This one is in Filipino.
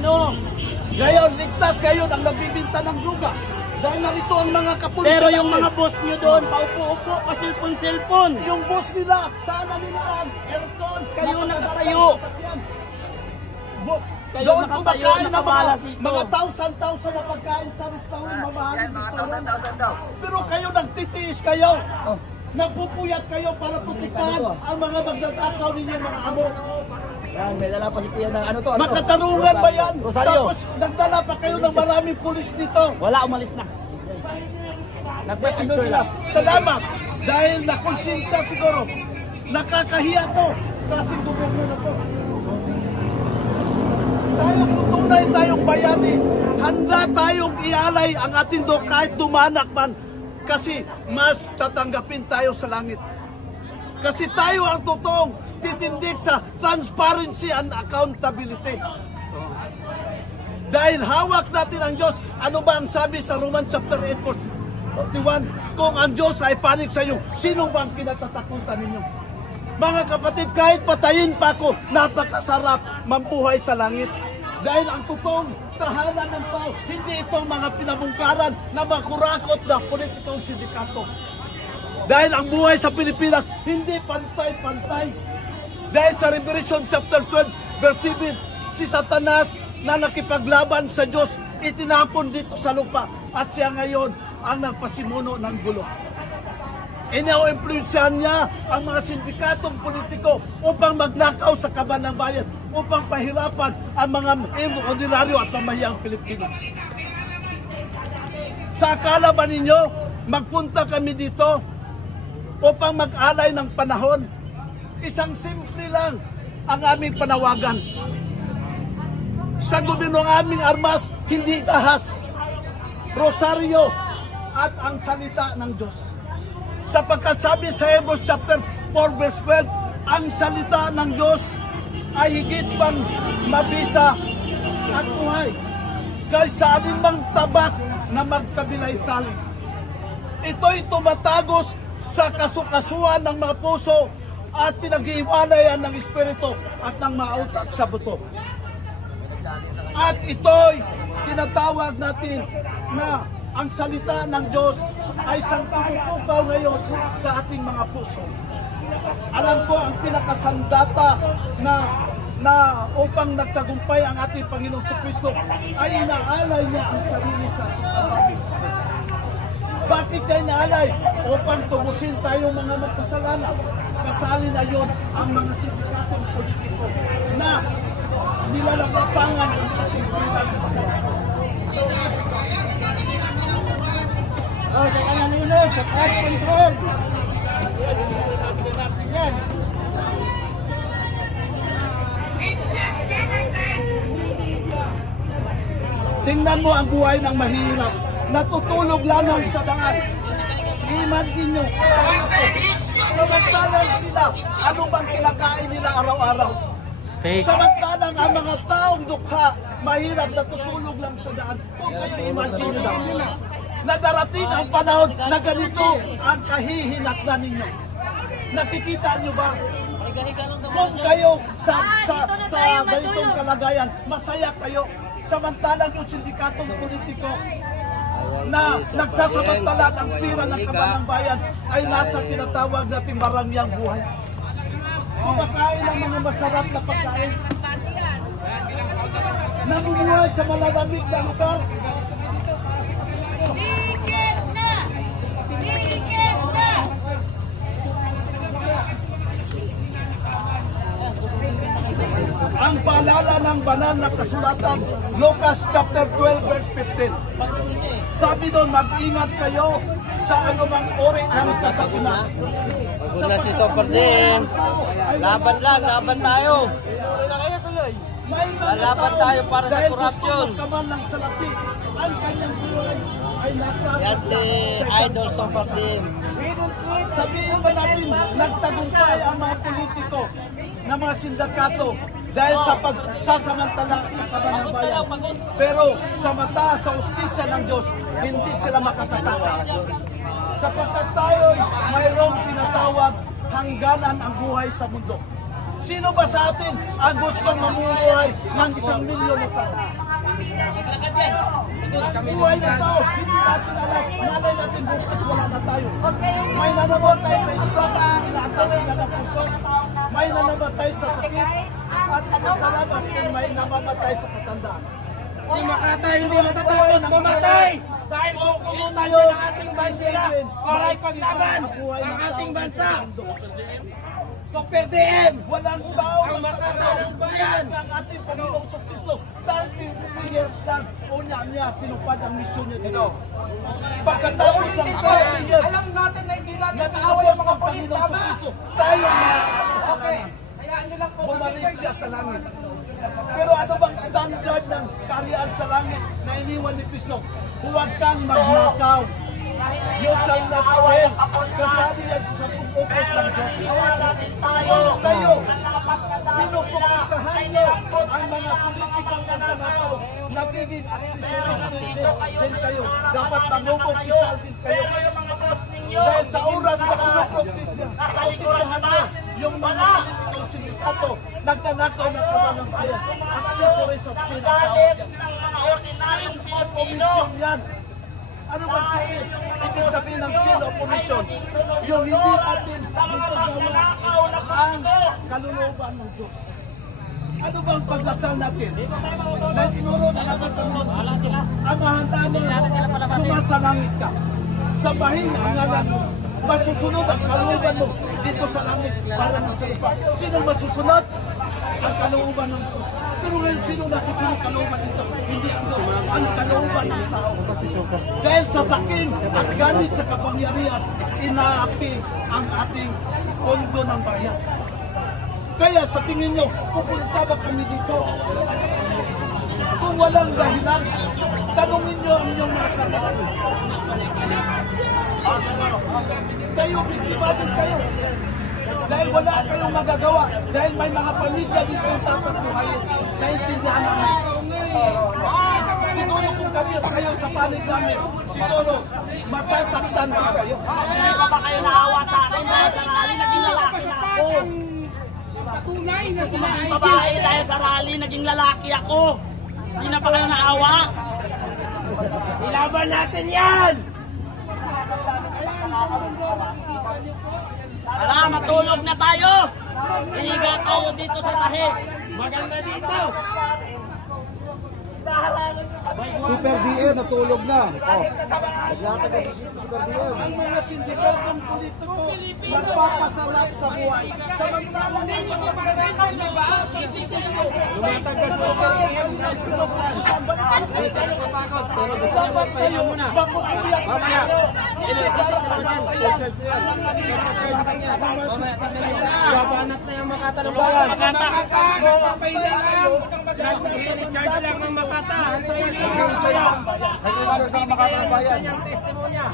Sino? Ngayon, ligtas kayo ang nabibinta ng druga. Dahil narito ang mga kapulisan. Pero yung mga boss nyo doon, paupo-upo, pasilpon-silpon. Yung boss nila, saan nanilaan? Aircon. Kayo nakatayo. Doon kumakain na mga thousand na pagkain sa restaurant, mamahaling restaurant. Pero kayo nagtitiis kayo. Nagpupuyat kayo para protektahan ang mga magnanakaw ninyo mga amo. Yan, may dala pa si Kuya ng ano to? Makatarungan ba yan? Rosario. Tapos nagdala pa kayo ng maraming pulis dito. Wala, umalis na. Nagpa-picture lang. Salamat. Dahil nakonsensya siguro. Nakakahiya to. Klaseng gobyerno na to. Dahil tunay tayong bayani, handa tayong ialay ang ating do kahit dumanak man. Kasi mas tatanggapin tayo sa langit. Kasi tayo ang totoong titindig sa transparency and accountability. Dahil hawak natin ang Diyos. Ano ba ang sabi sa Roman chapter 8 verse 41? Kung ang Diyos ay panig sa inyo, sino bang kinatatakutan ninyo? Mga kapatid, kahit patayin pa ako, napakasarap mambuhay sa langit. Dahil ang totoong tahanan ng tao, hindi itong mga pinamungkaran na makurakot na political sindikato. Dahil ang buhay sa Pilipinas, hindi pantay-pantay. Dahil sa Revelation chapter 12, verse 7, si Satanas na nakipaglaban sa Diyos, itinapon dito sa lupa. At siya ngayon ang nagpasimuno ng gulo. Ina-influensyahan niya ang mga sindikatong politiko upang magnakaw sa kaban ng bayan, upang pahirapan ang mga ordinaryo at mamahayang Pilipino. Sa akala ba ninyo, magpunta kami dito upang mag-alay ng panahon? Isang simple lang ang aming panawagan. Sa gobyerno ng aming armas, hindi tahas, rosaryo at ang salita ng Diyos. Sapagkat sabi sa Hebrews chapter 4 verse 12, ang salita ng Diyos ay higit pang mabisa at buhay kaysa anumang tabak na magkabilay tali. Ito'y tumatagos sa kasukasuan ng mga puso at pinag-iwalayan ng espiritu at ng mga utak sa buto. At ito'y tinatawag natin na ang salita ng Diyos ay isang tumutukaw ngayon sa ating mga puso. Alam ko ang pinakasandata na upang nagtagumpay ang ating Panginoong Kristo ay inaalay niya ang sarili sa sikapagin. Bakit siya inaalay? Upang tubusin tayong mga magkasalanan. Kasali na yun ang mga sindikatong politiko na nilalakastangan ang ating Panginoon. Oh, teka na nila, sa flight control. Yan. Tingnan mo ang buhay ng mahirap. Natutulog lamang sa daan. Imagine nyo, samantalang sila, ano bang kinakain nila araw-araw? Steak. Samantalang ang mga taong dukha, mahirap natutulog lang sa daan. Kung kayo imagine nyo lang, na darating ang panahon na ganito ang kahihinatnan ninyo. Nakikita nyo ba? Kung kayo sa ganitong kalagayan, masaya kayo. Samantalang yung sindikatong politiko na nagsasamantala ng pira ng kaban ng bayan ay nasa tinatawag natin marangyang buhay. Kumakain ng mga masarap na pagkain. Namumuhay sa malalamig na lugar. Ang paalala ng banal na kasulatan, Lucas chapter 12 verse 15. Sabi doon, mag-ingat kayo sa anumang uri ng kasakiman. Huwag na si Super Jim. Laban lang, laban tayo. Lalaban tayo para sa korupsyon. Dahil ng salapi, ang kanyang buhay ay nasa yan si Idol Super Jim. Sabihin ba natin, nagtagumpay ang mga politiko na mga sindikato dahil sa pagsasamantala sa kaban ng bayan. Pero sa mata, sa ustisya ng Diyos, hindi sila makatatakas. Sapagkat tayo mayroong tinatawag hangganan ang buhay sa mundo. Sino ba sa atin ang gustong mamumuhay ng 1 milyon na tao? Buhay na tao, hindi natin alam. Malay natin bukas, wala na tayo. May nanamatay sa islam, inaatake na ng puso. May nanamatay sa sakit. At kasalamat kung may namamatay sa katandaan. Si Makata hindi matatakot mamatay dahil kukumunta siya ng ating bansa para ipaglaban ang ating bansa. Super DM! Walang tao ang Makata ng bayan! Ang ating Panginoong sa Kristo, 33 years lang, una niya tinupad ang misyon niya dito. Pagkatapos ng 30 years, Alam natin na hindi natin natinubos ng Panginoong sa Kristo, tayo ang mga kasalanan. Bumalik siya sa langit. Pero ano bang standard ng kaharian sa langit na iniwan ni Kristo? Huwag kang magnakaw. You shall not steal. Kasali yan sa 10 utos ng Diyos. So kayo, pinupupuntahan nyo ang mga politikang magnanakaw. Nagiging accessories din kayo. Dapat mangukumpisal din kayo. Dahil sa oras na pinupupuntahan nyo yung mga politikang sindikato, nagtanakaw ng kabanang bayan. Accessories of sin. Sin of omission yan. Ano bang sabihin? Ibig sabihin ng sin of omission, yung hindi natin dito gawin ang kalooban ng Diyos. Ano bang pagdasal natin? Na tinuro ng atas ng Amahan namin, sumasalangit ka. Sabahin ang ngalan mo. Masusunod ang kalooban mo dito sa langit para ng sa lupa. Sinong masusunod? Ang kalooban ng Diyos. Pero ngayon, sino nasusunod kalooban nito? Hindi ang kalooban ng tao. Dahil sa sakim at galit sa kapangyarihan, inaapi ang ating pondo ng bayan. Kaya sa tingin nyo, pupunta ba kami dito? Kung walang dahilan, tanungin nyo ang inyong mga sarili. Kayo, biktima din kayo. Dahil wala kayong magagawa. Dahil may mga pamilya dito yung dapat buhayin. Naintindihan namin. Siguro kung kayo sa panig namin, siguro masasaktan din kayo. Hindi pa ba kayo naawa sa akin dahil sa rally naging lalaki na ako? Patunay na sila ay Babae dahil sa rally naging lalaki ako. Hindi na pa kayo naawa? ilaban natin yan! Tara, matulog na tayo! Hihiga tayo dito sa sahig. Maganda dito! Super DM natulog na. Oh. Naglatag na si Super DM. Ang mga sindikatong politiko nagpapasarap sa buhay. Samantalang Hindi nyo kapag-rental na ba? Lumatagas mo pa dapat kayo mapupuyak. Mamaya! I-charge yan! Mamaya, tignan nyo. Babanat na yung Makata ng bayan. Makata! Nagpapaila lang! I-recharge lang ng Makata! I-recharge lang! Nag-insure sa Makata ng bayan. Kanyang testimonya.